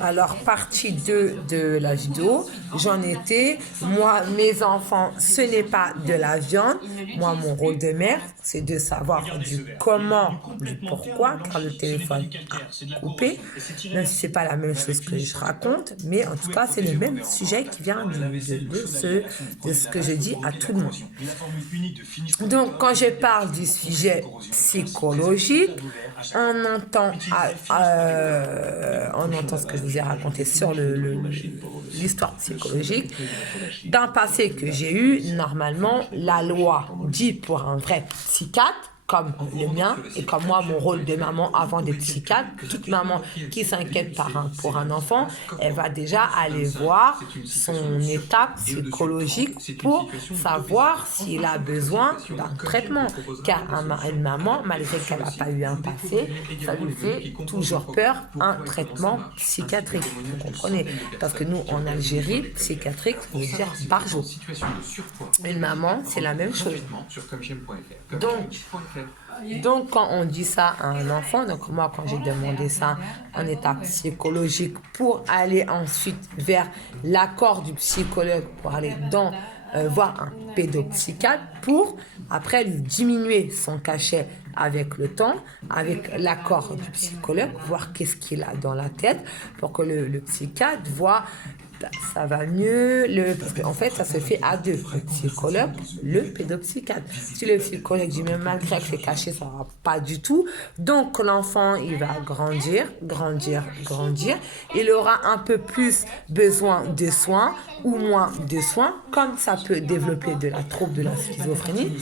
Alors, partie 2 de la vidéo, j'en étais, moi, mes enfants, ce n'est pas de la viande. Moi, mon rôle de mère, c'est de savoir du comment, du pourquoi, car le téléphone a coupé. Même si ce n'est pas la même chose que je raconte, mais en tout cas, c'est le même sujet qui vient de ce que je dis à tout le monde. Donc, quand je parle du sujet psychologique, on entend ce que je vous ai raconté sur l'histoire psychologique. D'un passé que j'ai eu, normalement, la loi dit pour un vrai psychiatre, comme le mien et comme moi, mon rôle de maman avant d'être psychiatre, toute maman qui s'inquiète pour un enfant, elle va déjà aller voir son état psychologique pour savoir s'il a besoin d'un traitement. Car une maman, malgré qu'elle n'a pas eu un passé, ça lui fait toujours peur un traitement psychiatrique. Vous comprenez? Parce que nous, en Algérie, psychiatrique, ça veut dire par jour. Une maman, c'est la même chose. Donc, quand on dit ça à un enfant, donc moi, quand j'ai demandé ça en état psychologique pour aller ensuite vers l'accord du psychologue, pour aller voir un pédopsychiatre, pour après lui diminuer son cachet avec le temps, avec l'accord du psychologue, voir qu'est-ce qu'il a dans la tête, pour que le psychiatre voit ça va mieux, parce qu'en fait, ça se fait à deux, le psychologue, le pédopsychiatre. Si le psychologue dit même malgré que c'est caché, ça ne va pas du tout. Donc, l'enfant, il va grandir. Il aura un peu plus besoin de soins ou moins de soins, comme ça peut développer de la trouble de la schizophrénie.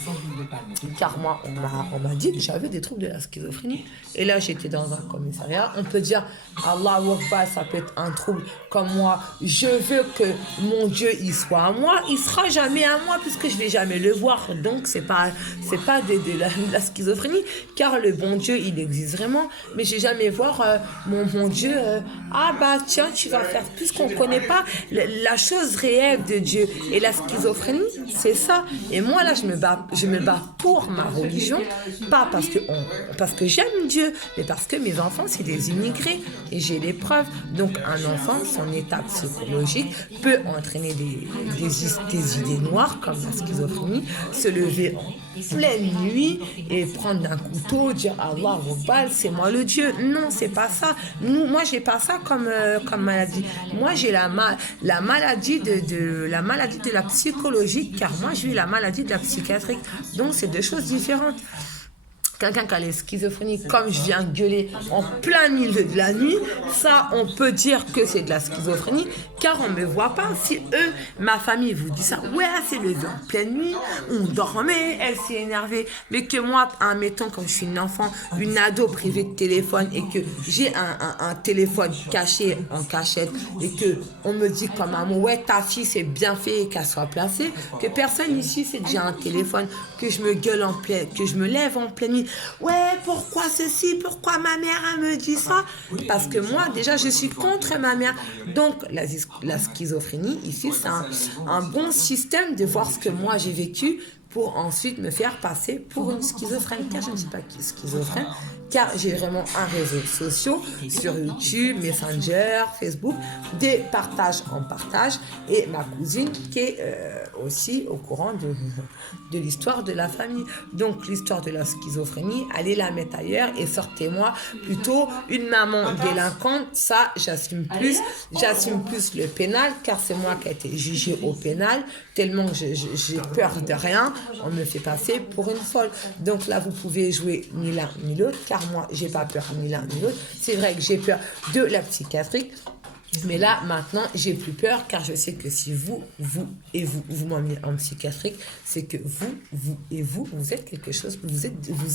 Car moi, on m'a dit que j'avais des troubles de la schizophrénie. Et là, j'étais dans un commissariat. On peut dire, Allahu Akbar, ça peut être un trouble comme moi. Je veux que mon Dieu, il soit à moi. Il sera jamais à moi puisque je vais jamais le voir. Donc, c'est pas de la schizophrénie. Car le bon Dieu, il existe vraiment. Mais je vais jamais voir mon Dieu. Tiens, tu vas faire. Puisqu'on connaît pas la chose réelle de Dieu. Et la schizophrénie, c'est ça. Et moi, là, je me bats pour ma religion. Pas parce que j'aime Dieu, mais parce que mes enfants, c'est des immigrés. Et j'ai les preuves. Donc, un enfant, son état psychologique peut entraîner des idées noires, comme la schizophrénie, se lever en pleine nuit et prendre un couteau, dire Allah, c'est moi le Dieu. Non, c'est pas ça. Moi, j'ai pas ça comme maladie. Moi, j'ai la maladie de la psychologique, car moi, j'ai eu la maladie de la psychiatrique. Donc, c'est deux choses différentes. Quelqu'un qui a les schizophrénies, comme je viens gueuler en plein milieu de la nuit, ça, on peut dire que c'est de la schizophrénie, car on ne me voit pas. Si eux, ma famille vous dit ça, ouais, c'est levé en pleine nuit, on dormait, elle s'est énervée. Mais que moi, admettons, quand je suis une enfant, une ado privée de téléphone, et que j'ai un téléphone caché en cachette, et que on me dit comme maman, ouais, ta fille, c'est bien fait qu'elle soit placée, que personne ici, c'est déjà un téléphone, que je me gueule que je me lève en pleine nuit. Ouais, pourquoi ceci? Pourquoi ma mère elle me dit ça? Parce que moi, déjà, je suis contre ma mère. Donc, la schizophrénie, ici, c'est un bon système de voir ce que moi j'ai vécu pour ensuite me faire passer pour une schizophrène. Car je ne suis pas schizophrène, car j'ai vraiment un réseau social sur YouTube, Messenger, Facebook, des partages en partage, et ma cousine qui est aussi au courant de l'histoire de la famille. Donc l'histoire de la schizophrénie, allez la mettre ailleurs et sortez-moi plutôt une maman délinquante. Ça, j'assume plus le pénal, car c'est moi qui ai été jugée au pénal, tellement que j'ai peur de rien, on me fait passer pour une folle. Donc là, vous pouvez jouer ni l'un ni l'autre, car moi, j'ai pas peur ni l'un ni l'autre. C'est vrai que j'ai peur de la psychiatrique, mais là, maintenant, j'ai plus peur, car je sais que si vous m'emmenez en psychiatrique, c'est que vous êtes quelque chose, vous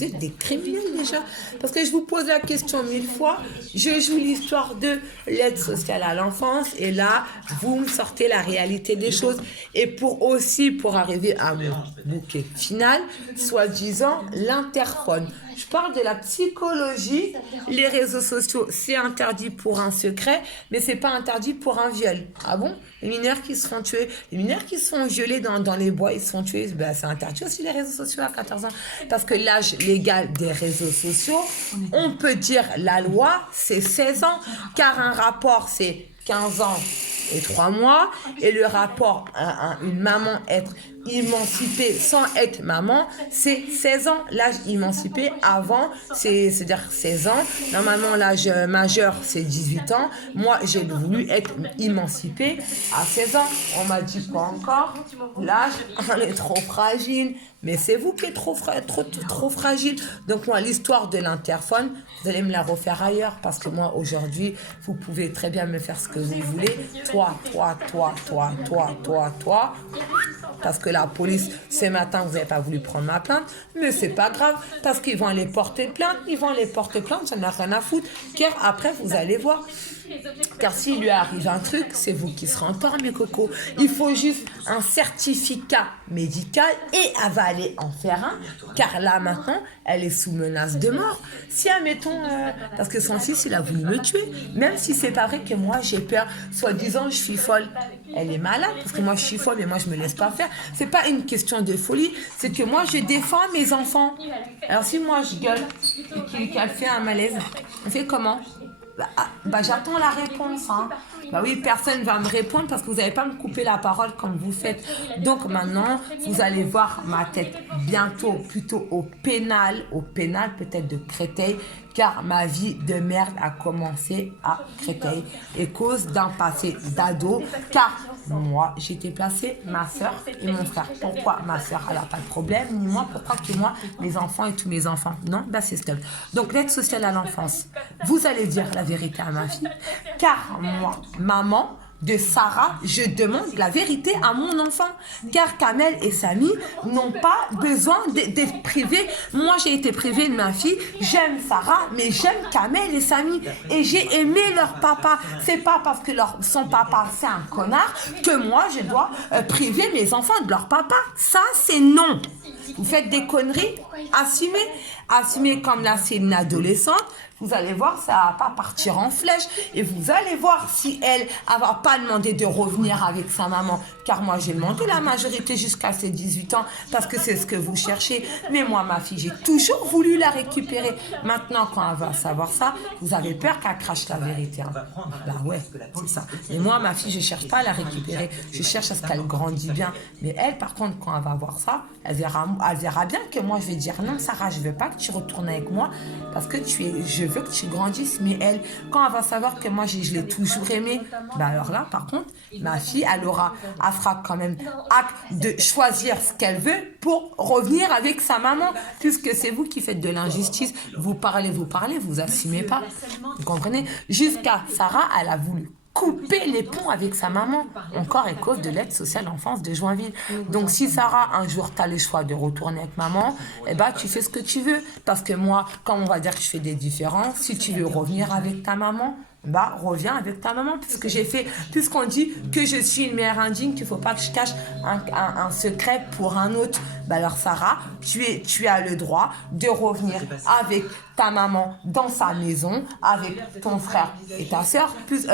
êtes des criminels déjà. Parce que je vous pose la question 1000 fois, je joue l'histoire de l'aide sociale à l'enfance, et là, vous me sortez la réalité des choses. Et pour arriver à mon bouquet final, soi-disant, l'interphone. Je parle de la psychologie. Les réseaux sociaux, c'est interdit pour un secret, mais c'est pas interdit pour un viol. Ah bon? Les mineurs qui se font tuer, les mineurs qui se font violer dans les bois, ils se font tuer, ben, c'est interdit aussi les réseaux sociaux à 14 ans. Parce que l'âge légal des réseaux sociaux, on peut dire la loi, c'est 16 ans, car un rapport, c'est 15 ans et 3 mois, et le rapport à une maman être émancipée sans être maman, c'est 16 ans. L'âge émancipé avant, c'est-à-dire 16 ans. Normalement, l'âge majeur, c'est 18 ans. Moi, j'ai voulu être émancipée à 16 ans. On m'a dit quoi encore? L'âge, on est trop fragile. Mais c'est vous qui êtes trop fragile. Donc moi, l'histoire de l'interphone, vous allez me la refaire ailleurs. Parce que moi, aujourd'hui, vous pouvez très bien me faire ce que vous voulez. Toi. Parce que la police, ce matin, vous n'avez pas voulu prendre ma plainte. Mais c'est pas grave. Parce qu'ils vont aller porter plainte. J'en ai rien à foutre. Car après, vous allez voir. Car s'il lui arrive un truc, c'est vous qui serez en tort, mes cocos. Il faut juste un certificat médical et elle va aller en faire un. Car là, maintenant, elle est sous menace de mort. Si, admettons, parce que son fils, il a voulu me tuer. Même si c'est pas vrai que moi, j'ai peur. Soi-disant, je suis folle. Elle est malade, parce que moi, je suis folle, mais moi, je me laisse pas faire. C'est pas une question de folie. C'est que moi, je défends mes enfants. Alors, si moi, je gueule et qu'elle fait un malaise, on fait comment? J'attends la réponse. Hein. Oui, personne ne va me répondre parce que vous n'allez pas me couper la parole comme vous faites. Donc maintenant, vous allez voir ma tête bientôt, plutôt au pénal peut-être de Créteil, car ma vie de merde a commencé à Créteil et cause d'un passé d'ado, car moi, j'ai déplacé ma soeur et mon frère. Pourquoi ma soeur, elle n'a pas de problème, ni moi, pourquoi que moi, mes enfants et tous mes enfants? Non, c'est stop. Donc l'aide sociale à l'enfance, vous allez dire la vérité à ma fille, car moi, maman de Sarah, je demande la vérité à mon enfant. Car Kamel et Samy n'ont pas besoin d'être privés. Moi, j'ai été privée de ma fille. J'aime Sarah, mais j'aime Kamel et Samy. Et j'ai aimé leur papa. C'est pas parce que son papa, c'est un connard, que moi, je dois priver mes enfants de leur papa. Ça, c'est non. Vous faites des conneries, assumez. Assumez comme là, c'est une adolescente. Vous allez voir, ça va pas partir en flèche. Et vous allez voir si elle va pas demandé de revenir avec sa maman. Car moi, j'ai demandé la majorité jusqu'à ses 18 ans parce que c'est ce que vous cherchez. Mais moi, ma fille, j'ai toujours voulu la récupérer. Maintenant, quand elle va savoir ça, vous avez peur qu'elle crache la vérité. Hein. Ouais, c'est ça. Et moi, ma fille, je cherche pas à la récupérer. Je cherche à ce qu'elle grandisse bien. Mais elle, par contre, quand elle va voir ça, elle verra bien que moi, je vais dire non, Sarah, je veux pas que tu retournes avec moi parce que je veux que tu grandisses. Mais elle, quand elle va savoir que moi, je l'ai toujours aimée, alors là, par contre, ma fille, elle fera quand même acte de choisir ce qu'elle veut pour revenir avec sa maman, puisque c'est vous qui faites de l'injustice. Vous parlez, vous assumez pas. Vous comprenez? Jusqu'à Sarah, elle a voulu couper les ponts avec sa maman, encore à cause de l'aide sociale enfance de Joinville. Donc si Sarah, un jour, tu as le choix de retourner avec maman, tu fais ce que tu veux. Parce que moi, quand on va dire que je fais des différences, si tu veux revenir avec ta maman, reviens avec ta maman, puisqu'on dit que je suis une mère indigne, qu'il ne faut pas que je cache un secret pour un autre. Alors Sarah, tu as le droit de revenir avec ta maman dans sa maison, avec ton frère et ta soeur, plus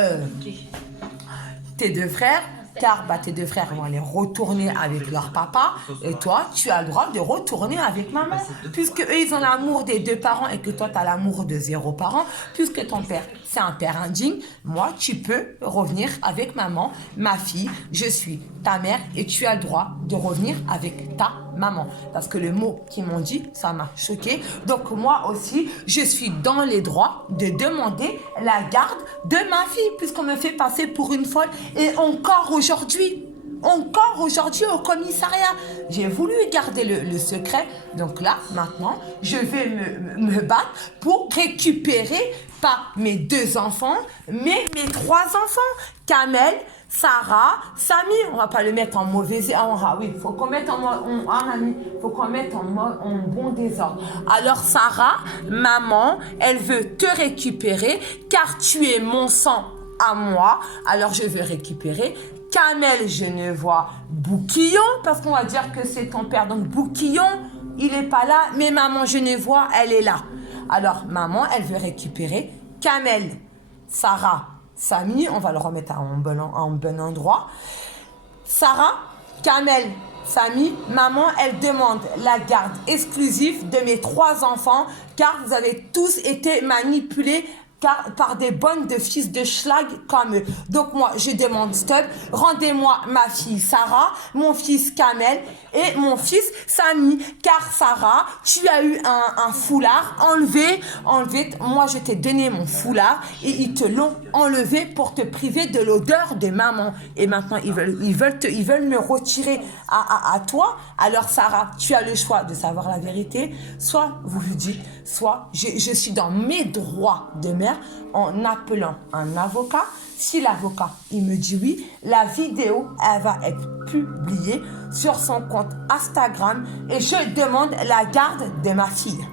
tes deux frères, car tes deux frères vont aller retourner avec leur papa et toi, tu as le droit de retourner avec maman. Puisque eux, ils ont l'amour des deux parents et que toi, tu as l'amour de 0 parent, puisque ton père, c'est un père indigne, moi, tu peux revenir avec maman, ma fille, je suis ta mère et tu as le droit de revenir avec ta maman. Parce que le mot qu'ils m'ont dit, ça m'a choqué. Donc moi aussi, je suis dans les droits de demander la garde de ma fille, puisqu'on me fait passer pour une folle. Et encore aujourd'hui au commissariat, j'ai voulu garder le secret. Donc là, maintenant, je vais me battre pour récupérer pas mes 2 enfants, mais mes 3 enfants. Kamel, Sarah, Samy, on va pas le mettre en mauvais... oui, faut qu'on mette en bon désordre. Alors Sarah, maman, elle veut te récupérer car tu es mon sang à moi. Alors je veux récupérer Kamel, je ne vois Bouquillon, parce qu'on va dire que c'est ton père. Donc Bouquillon, il n'est pas là, mais maman Genevois, elle est là. Alors, maman, elle veut récupérer Kamel, Sarah, Samy, on va le remettre en bon endroit. Sarah, Kamel, Samy, maman, elle demande la garde exclusive de mes 3 enfants car vous avez tous été manipulés par des bonnes de fils de schlag comme eux. Donc moi, je demande stop, rendez-moi ma fille Sarah, mon fils Kamel et mon fils Samy. Car Sarah, tu as eu un foulard enlevé. Moi, je t'ai donné mon foulard et ils te l'ont enlevé pour te priver de l'odeur de maman. Et maintenant, ils veulent me retirer à toi. Alors Sarah, tu as le choix de savoir la vérité. Soit vous vous dites, soit je suis dans mes droits de mère en appelant un avocat. Si l'avocat, il me dit oui, la vidéo, elle va être publiée sur son compte Instagram et je demande la garde de ma fille.